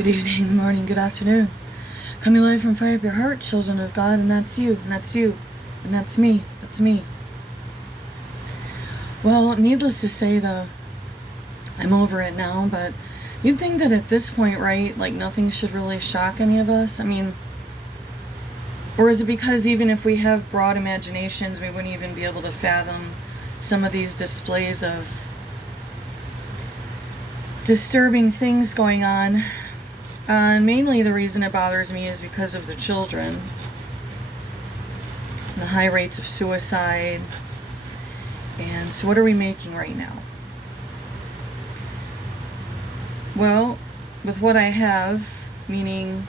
Good evening, good morning, good afternoon. Coming live from Fire Up Your Heart, children of God, and that's you, and that's you, and that's me, that's me. Well, needless to say, though, I'm over it now, but you'd think that at this point, right, like nothing should really shock any of us? I mean, or is it because even if we have broad imaginations, we wouldn't even be able to fathom some of these displays of disturbing things going on? And mainly the reason it bothers me is because of the children. The high rates of suicide. And so what are we making right now? Well, with what I have, meaning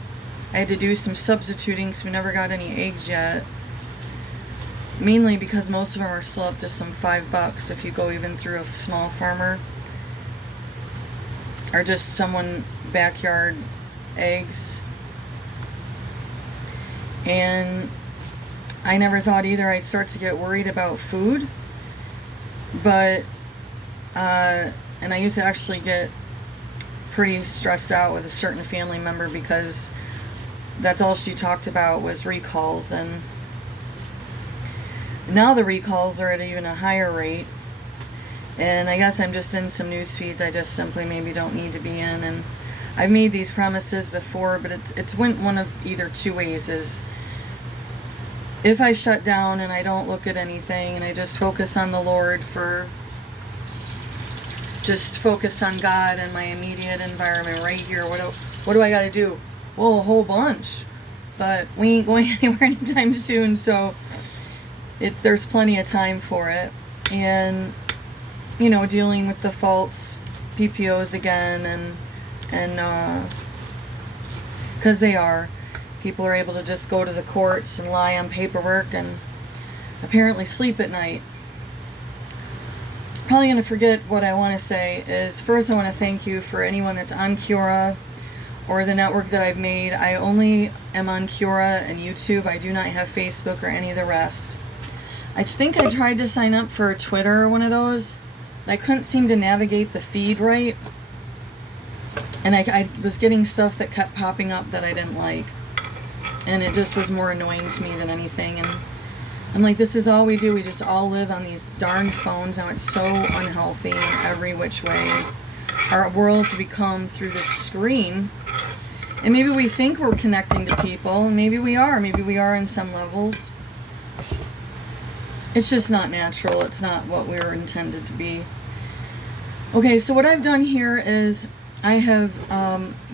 I had to do some substituting because we never got any eggs yet. Mainly because most of them are still up to some $5 if you go even through a small farmer. Or just someone backyard eggs. And I never thought either I'd start to get worried about food. But, and I used to actually get pretty stressed out with a certain family member because that's all she talked about was recalls. And now the recalls are at even a higher rate. And I guess I'm just in some news feeds I just simply maybe don't need to be in. And I've made these promises before, but it's went one of either two ways. Is if I shut down and I don't look at anything and I just focus on the Lord just focus on God and my immediate environment right here. What do I got to do? Well, a whole bunch. But we ain't going anywhere anytime soon, so there's plenty of time for it. And dealing with the false PPOs again, and because people are able to just go to the courts and lie on paperwork and apparently sleep at night. Probably going to forget what I want to say is, first I want to thank you for anyone that's on Quora or the network that I've made. I only am on Quora and YouTube. I do not have Facebook or any of the rest. I think I tried to sign up for Twitter or one of those. I couldn't seem to navigate the feed right. And I was getting stuff that kept popping up that I didn't like. And it just was more annoying to me than anything. And I'm like, this is all we do. We just all live on these darn phones. Now it's so unhealthy in every which way. Our world to become through this screen. And maybe we think we're connecting to people. And maybe we are. Maybe we are in some levels. It's just not natural. It's not what we were intended to be. Okay, so what I've done here is I have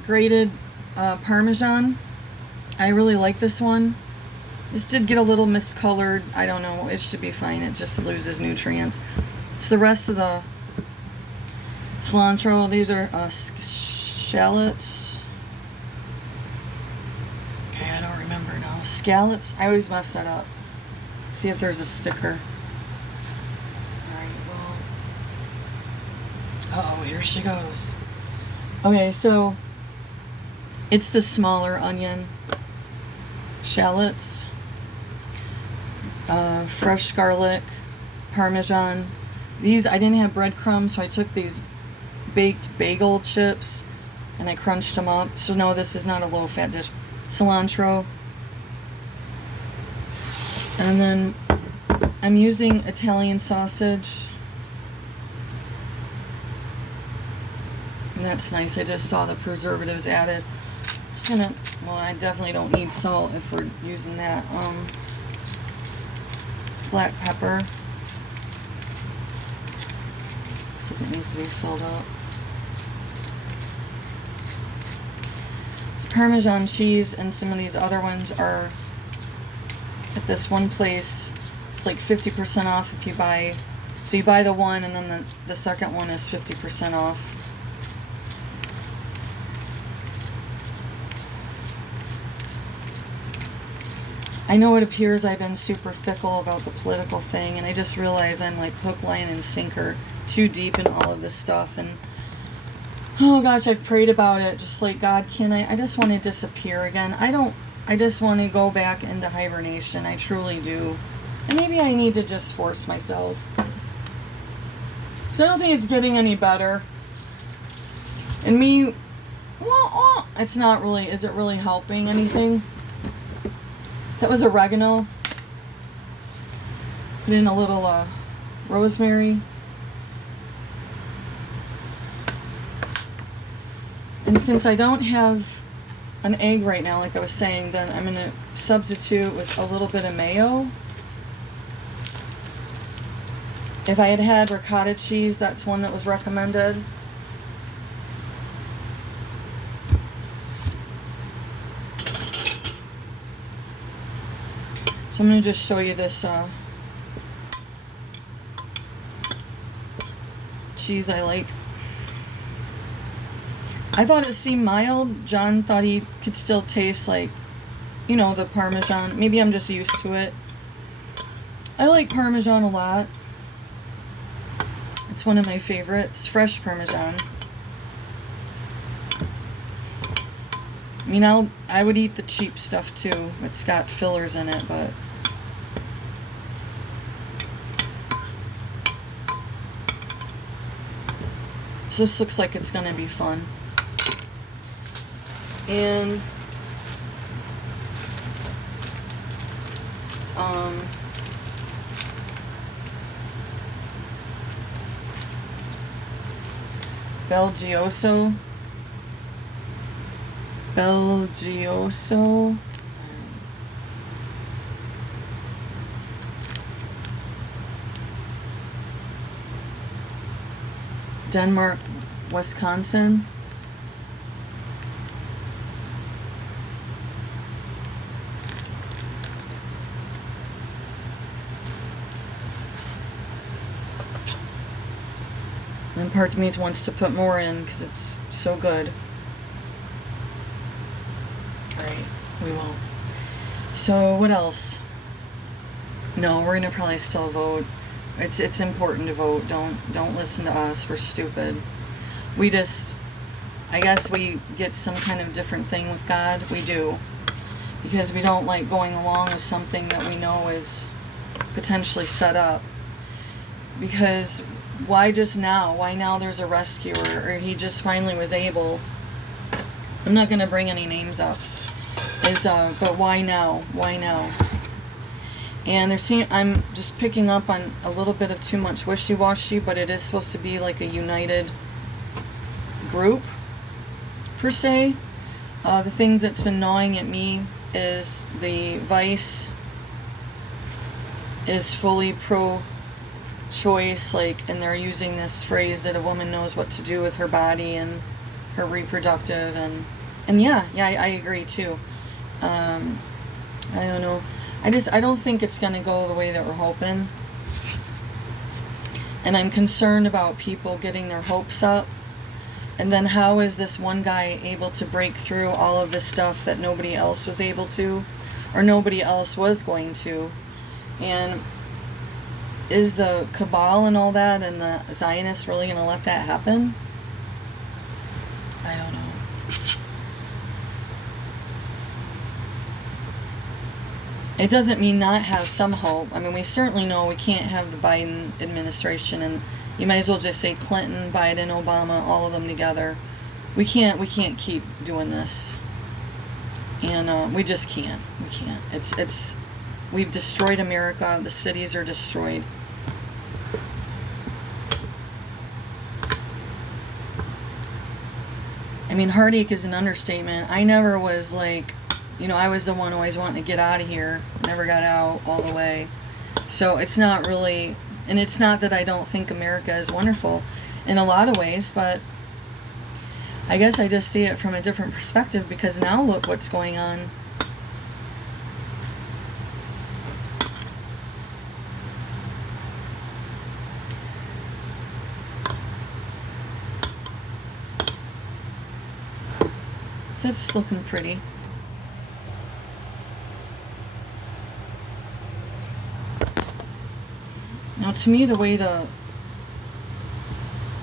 grated Parmesan. I really like this one. This did get a little miscolored. I don't know. It should be fine. It just loses nutrients. It's the rest of the cilantro. These are shallots. Okay, I don't remember now. Scallots. I always mess that up. See if there's a sticker. Alright, well. Oh, here she goes. Okay, so it's the smaller onion. Shallots. Fresh garlic. Parmesan. These, I didn't have breadcrumbs, so I took these baked bagel chips and I crunched them up. So no, this is not a low-fat dish. Cilantro. And then I'm using Italian sausage. And that's nice. I just saw the preservatives added. Just gonna, well, I definitely don't need salt if we're using that. It's black pepper. Looks like it needs to be filled up. It's Parmesan cheese, and some of these other ones are at this one place. It's like 50% off if you buy. So you buy the one, and then the second one is 50% off. I know it appears I've been super fickle about the political thing, and I just realize I'm like hook, line, and sinker too deep in all of this stuff. And oh gosh, I've prayed about it. Just like, God, I just want to disappear again. I just want to go back into hibernation. I truly do. And maybe I need to just force myself. Because I don't think it's getting any better. And me, well, it's not really, is it really helping anything? So that was oregano. Put in a little rosemary. And since I don't have an egg right now, like I was saying, then I'm going to substitute with a little bit of mayo. If I had had ricotta cheese, that's one that was recommended. So I'm going to just show you this cheese I like. I thought it seemed mild. John thought he could still taste like, you know, the Parmesan. Maybe I'm just used to it. I like Parmesan a lot. It's one of my favorites. Fresh Parmesan. I mean, I would eat the cheap stuff too. It's got fillers in it, but... So this looks like it's gonna be fun. And it's, Belgioso. Denmark, Wisconsin. And part of me wants to put more in because it's so good. Alright, we won't. So what else? No, we're gonna probably still vote. It's important to vote. Don't listen to us. We're stupid. We just, I guess we get some kind of different thing with God. We do. Because we don't like going along with something that we know is potentially set up. Because why just now? Why now there's a rescuer? Or he just finally was able. I'm not going to bring any names up. But why now? Why now? And I'm just picking up on a little bit of too much wishy-washy, but it is supposed to be like a united group, per se. The thing that's been gnawing at me is the Vice is fully pro-choice, like, and they're using this phrase that a woman knows what to do with her body and her reproductive, and yeah, I agree too. I don't know. I don't think it's going to go the way that we're hoping. And I'm concerned about people getting their hopes up. And then how is this one guy able to break through all of this stuff that nobody else was able to? Or nobody else was going to? And is the cabal and all that and the Zionists really going to let that happen? I don't know. It doesn't mean not have some hope. I mean, we certainly know we can't have the Biden administration, and you might as well just say Clinton, Biden, Obama, all of them together. We can't keep doing this, and we just can't. We can't. We've destroyed America. The cities are destroyed. I mean, heartache is an understatement. I never was like, you know, I was the one always wanting to get out of here. Never got out all the way. So it's not really, and it's not that I don't think America is wonderful in a lot of ways, but I guess I just see it from a different perspective because now look what's going on. So it's looking pretty. Now, to me, the way the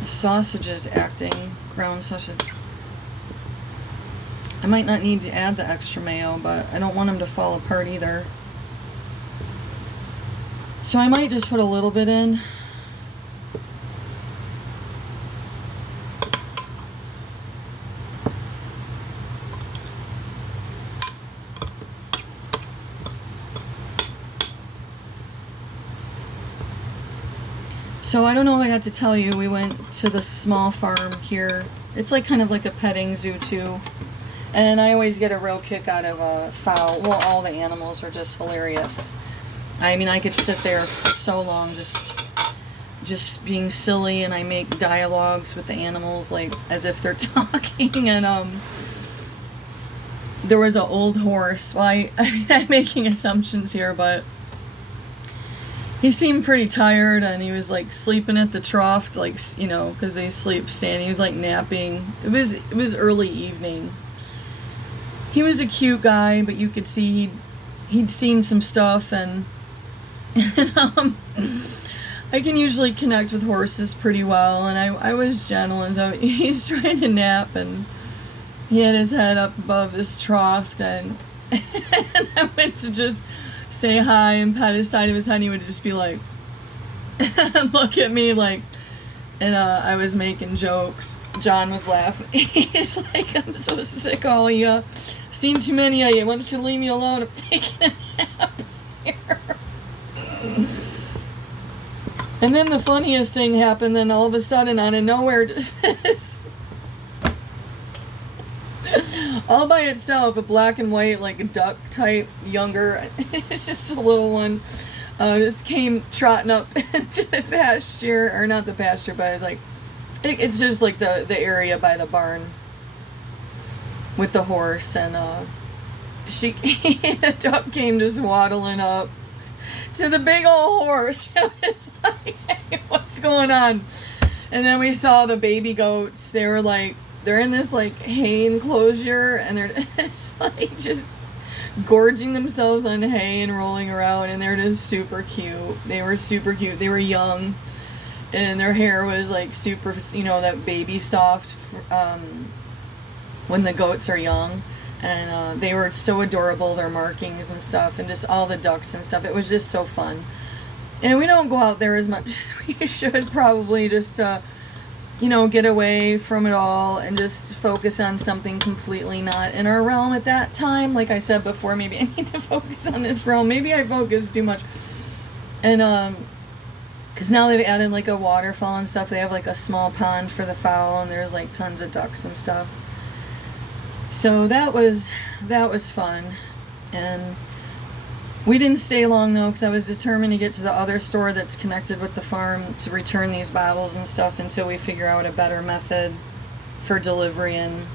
sausage is acting, ground sausage, I might not need to add the extra mayo, but I don't want them to fall apart either. So I might just put a little bit in. So I don't know if I got to tell you, we went to the small farm here. It's like kind of like a petting zoo too. And I always get a real kick out of a fowl. Well, all the animals are just hilarious. I mean, I could sit there for so long just being silly, and I make dialogues with the animals like as if they're talking. And there was an old horse. Well, I'm making assumptions here, but he seemed pretty tired, and he was like sleeping at the trough, like, you know, because they sleep standing. He was like napping. It was early evening. He was a cute guy, but you could see he'd seen some stuff, and I can usually connect with horses pretty well, and I was gentle, and so he's trying to nap, and he had his head up above this trough, and I went to just say hi and pat his side of his head, and he would just be like, look at me like, and I was making jokes. John was laughing. He's like, I'm so sick of all of you. Seen too many of you. Why don't you leave me alone? I'm taking a nap here. And then the funniest thing happened. Then all of a sudden, out of nowhere, just all by itself, a black and white, like a duck type, younger, it's just a little one, just came trotting up into the pasture, or not the pasture, but it's like, it's just like the area by the barn with the horse, and the duck came just waddling up to the big old horse. Just like, hey, what's going on? And then we saw the baby goats. They're in this like hay enclosure, and they're just like gorging themselves on hay and rolling around, and they're just super cute. They were super cute. They were young, and their hair was like super, you know, that baby soft when the goats are young. And they were so adorable, their markings and stuff, and just all the ducks and stuff. It was just so fun. And we don't go out there as much as we should, probably, just to, you know, get away from it all and just focus on something completely not in our realm at that time. Like I said before, maybe I need to focus on this realm. Maybe I focus too much. And because now they've added like a waterfall and stuff. They have like a small pond for the fowl, and there's like tons of ducks and stuff. So that was fun. And we didn't stay long though, because I was determined to get to the other store that's connected with the farm to return these bottles and stuff until we figure out a better method for delivery. And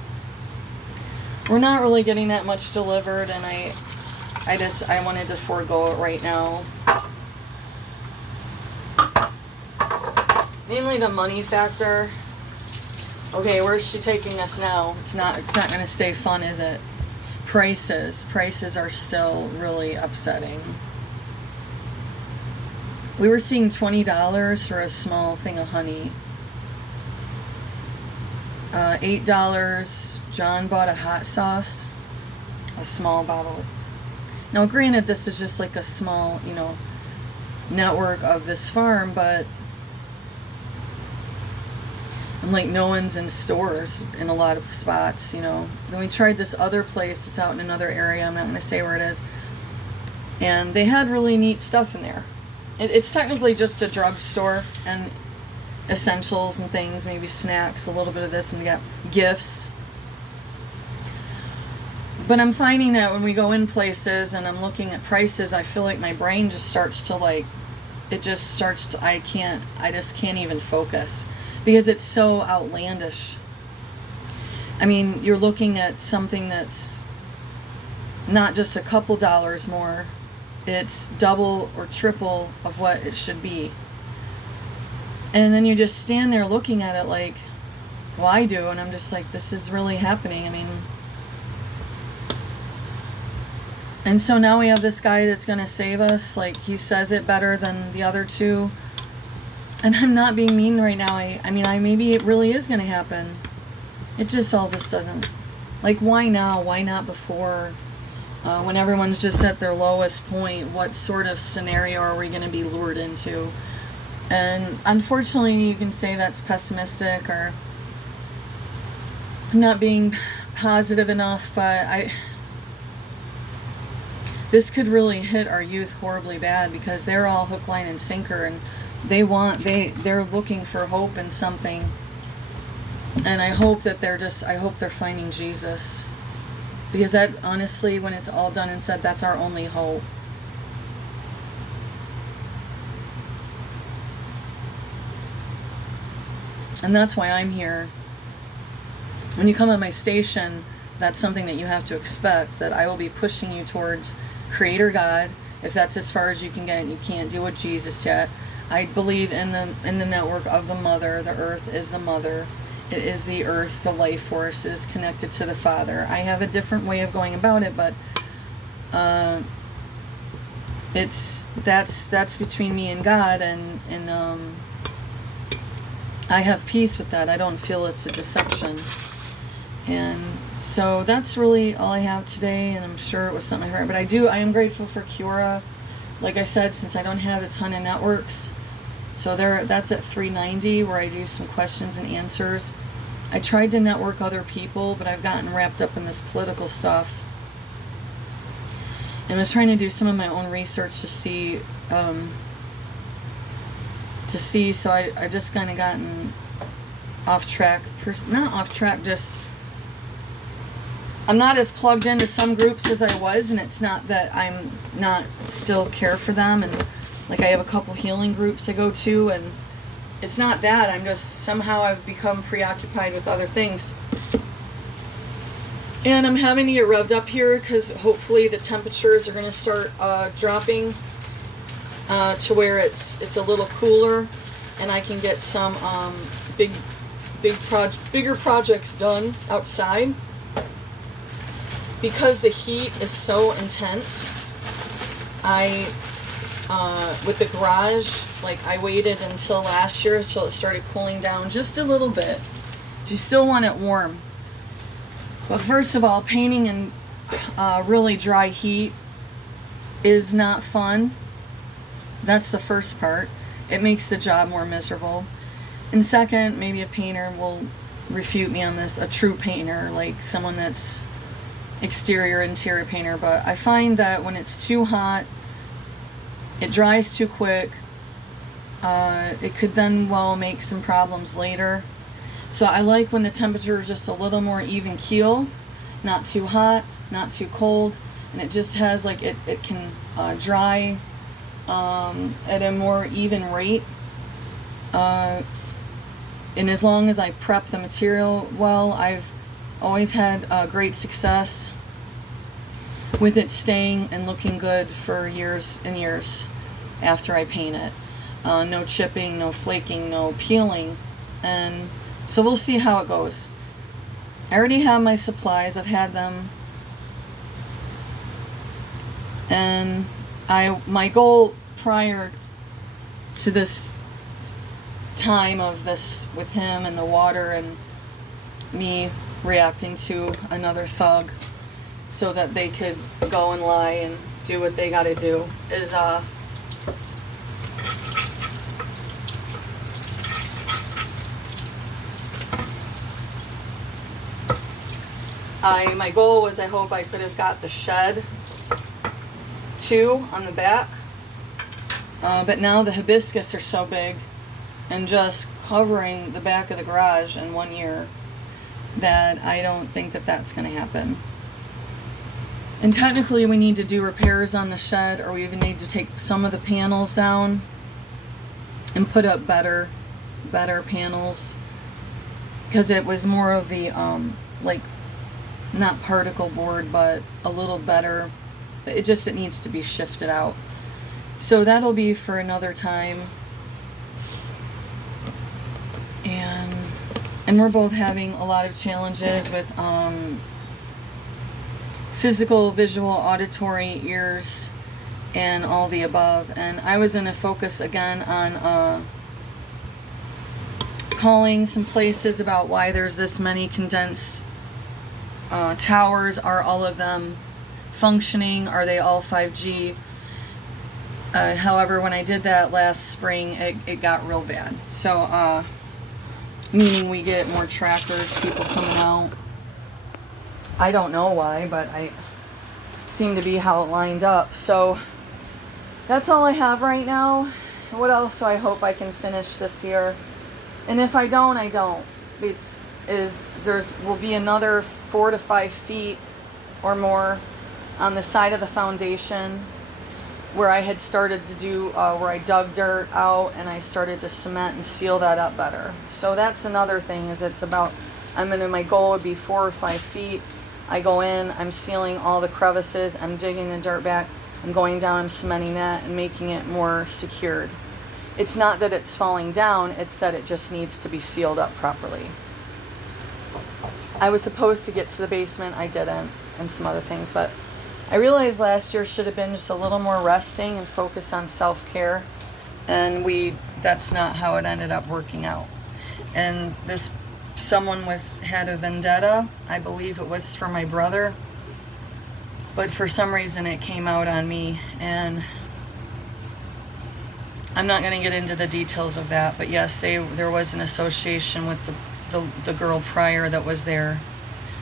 we're not really getting that much delivered, and I wanted to forego it right now. Mainly the money factor. Okay, where's she taking us now? It's not going to stay fun, is it? Prices are still really upsetting. We were seeing $20 for a small thing of honey. $8. John bought a hot sauce, a small bottle. Now, granted, this is just like a small, you know, network of this farm, but and like no one's in stores in a lot of spots, you know. Then we tried this other place. It's out in another area. I'm not going to say where it is. And they had really neat stuff in there. It's technically just a drugstore and essentials and things, maybe snacks, a little bit of this, and we got gifts. But I'm finding that when we go in places and I'm looking at prices, I feel like my brain just starts to like, I just can't even focus. Because it's so outlandish. I mean, you're looking at something that's not just a couple dollars more. It's double or triple of what it should be. And then you just stand there looking at it like, well, I do. And I'm just like, this is really happening. I mean, and so now we have this guy that's going to save us. Like, he says it better than the other two. And I'm not being mean right now. I mean, maybe it really is going to happen. It just doesn't. Like, why now? Why not before? When everyone's just at their lowest point, what sort of scenario are we going to be lured into? And unfortunately, you can say that's pessimistic, or I'm not being positive enough, but this could really hit our youth horribly bad, because they're all hook, line, and sinker, and they're looking for hope in something. And I hope that I hope they're finding Jesus, because that, honestly, when it's all done and said, that's our only hope. And that's why I'm here. When you come on my station, that's something that you have to expect, that I will be pushing you towards Creator God, if that's as far as you can get and you can't deal with Jesus yet. I believe in the network of the Mother. The Earth is the Mother. It is the Earth, the life force is connected to the Father. I have a different way of going about it, but that's between me and God, and I have peace with that. I don't feel it's a deception. And so that's really all I have today, and I'm sure it was something I heard. But I am grateful for Quora. Like I said, since I don't have a ton of networks, so that's at 390, where I do some questions and answers. I tried to network other people, but I've gotten wrapped up in this political stuff. And I was trying to do some of my own research to see, so I just kind of gotten off track. Not off track, just I'm not as plugged into some groups as I was, and it's not that I'm not still care for them, and like I have a couple healing groups I go to, and it's not that. I'm just, somehow I've become preoccupied with other things. And I'm having to get revved up here, because hopefully the temperatures are going to start dropping to where it's a little cooler, and I can get some bigger projects done outside. Because the heat is so intense, with the garage, like I waited until last year until it started cooling down just a little bit. You still want it warm. But first of all, painting in really dry heat is not fun. That's the first part. It makes the job more miserable. And second, maybe a painter will refute me on this, a true painter, like someone that's exterior, interior painter, but I find that when it's too hot, it dries too quick. It could then make some problems later. So I like when the temperature is just a little more even keel, not too hot, not too cold, and it just has like it can dry at a more even rate. And as long as I prep the material well, I've always had great success with it staying and looking good for years and years after I paint it. No chipping, no flaking, no peeling. And so we'll see how it goes. I already have my supplies. I've had them. And my goal prior to this time of this with him and the water and me reacting to another thug so that they could go and lie and do what they gotta do is my goal was, I hope I could have got the shed too on the back, but now the hibiscus are so big and just covering the back of the garage in 1 year that I don't think that that's going to happen. And technically we need to do repairs on the shed, or we even need to take some of the panels down and put up better panels, because it was more of the like not particle board, but a little better. It needs to be shifted out. So that'll be for another time. And we're both having a lot of challenges with physical, visual, auditory, ears, and all the above. And I was going to focus again on calling some places about why there's this many condensed towers. Are all of them functioning? Are they all 5G? However, when I did that last spring, it got real bad. So, meaning we get more trackers, people coming out. I don't know why, but seemed to be how it lined up. So that's all I have right now. What else do I hope I can finish this year? And if I don't, I don't. Will be another 4 to 5 feet or more on the side of the foundation where I had started to do, where I dug dirt out and I started to cement and seal that up better. So that's another thing, is my goal would be 4 or 5 feet. I go in, I'm sealing all the crevices, I'm digging the dirt back, I'm going down, I'm cementing that and making it more secured. It's not that it's falling down, it's that it just needs to be sealed up properly. I was supposed to get to the basement, I didn't, and some other things, but I realized last year should have been just a little more resting and focus on self-care, and that's not how it ended up working out. And someone had a vendetta, I believe it was for my brother, but for some reason it came out on me, and I'm not going to get into the details of that, but yes, there was an association with the girl prior that was there.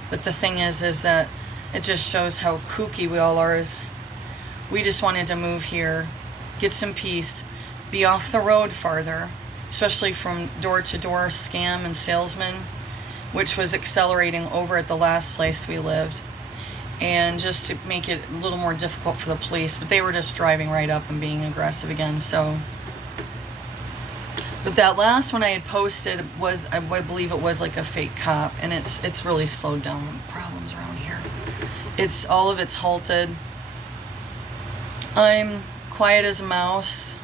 But the thing is that it just shows how kooky we all are. We just wanted to move here, get some peace, be off the road farther, especially from door-to-door scam and salesman, which was accelerating over at the last place we lived, and just to make it a little more difficult for the police. But they were just driving right up and being aggressive again. So, but that last one I had posted was, I believe it was like a fake cop, and it's really slowed down problems around here. All of it's halted. I'm quiet as a mouse,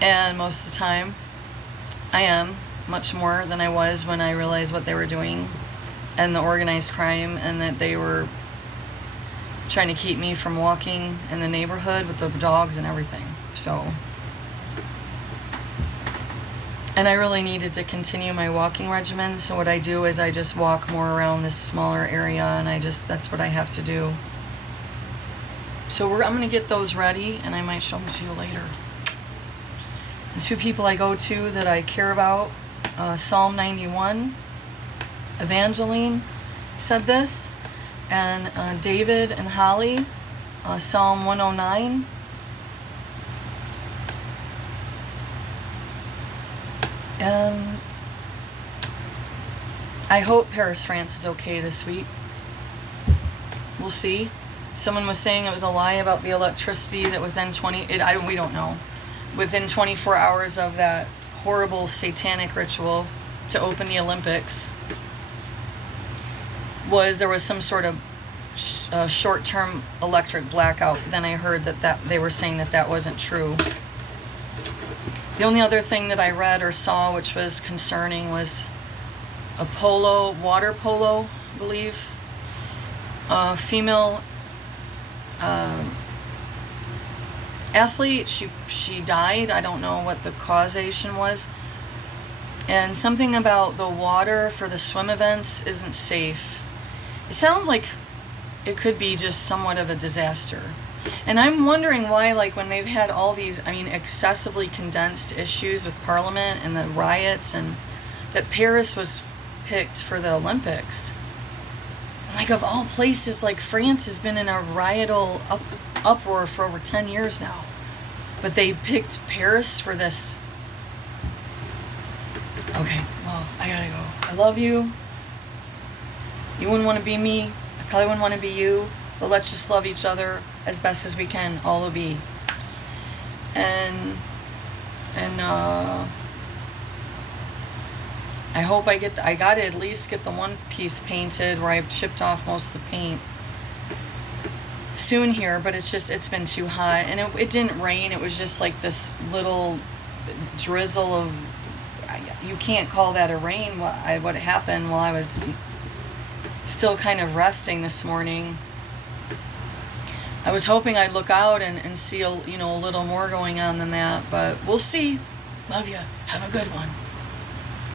and most of the time I am, much more than I was when I realized what they were doing and the organized crime, and that they were trying to keep me from walking in the neighborhood with the dogs and everything. So, and I really needed to continue my walking regimen, so what I do is I just walk more around this smaller area, and that's what I have to do. So I'm going to get those ready, and I might show them to you later. The 2 people I go to that I care about, Psalm 91, Evangeline said this, and David and Holly, Psalm 109. And I hope Paris, France is okay this week. We'll see. Someone was saying it was a lie about the electricity, that within we don't know. Within 24 hours of that horrible satanic ritual to open the Olympics, there was some sort of short-term electric blackout. Then I heard that they were saying that wasn't true. The only other thing that I read or saw which was concerning was a water polo, I believe. Female athlete, she died. I don't know what the causation was. And something about the water for the swim events isn't safe. It sounds like it could be just somewhat of a disaster. And I'm wondering why, like, when they've had all these, excessively condensed issues with Parliament and the riots, and that Paris was picked for the Olympics. Like, of all places, like, France has been in a riotal uproar for over 10 years now. But they picked Paris for this. Okay, well, I gotta go. I love you. You wouldn't want to be me. I probably wouldn't want to be you. But let's just love each other as best as we can, all will be. And I hope I gotta at least get the one piece painted where I've chipped off most of the paint soon here, but it's been too hot, and it didn't rain. It was just like this little drizzle of, you can't call that a rain, what happened while I was still kind of resting this morning. I was hoping I'd look out and see a little more going on than that, but we'll see. Love you. Have a good one.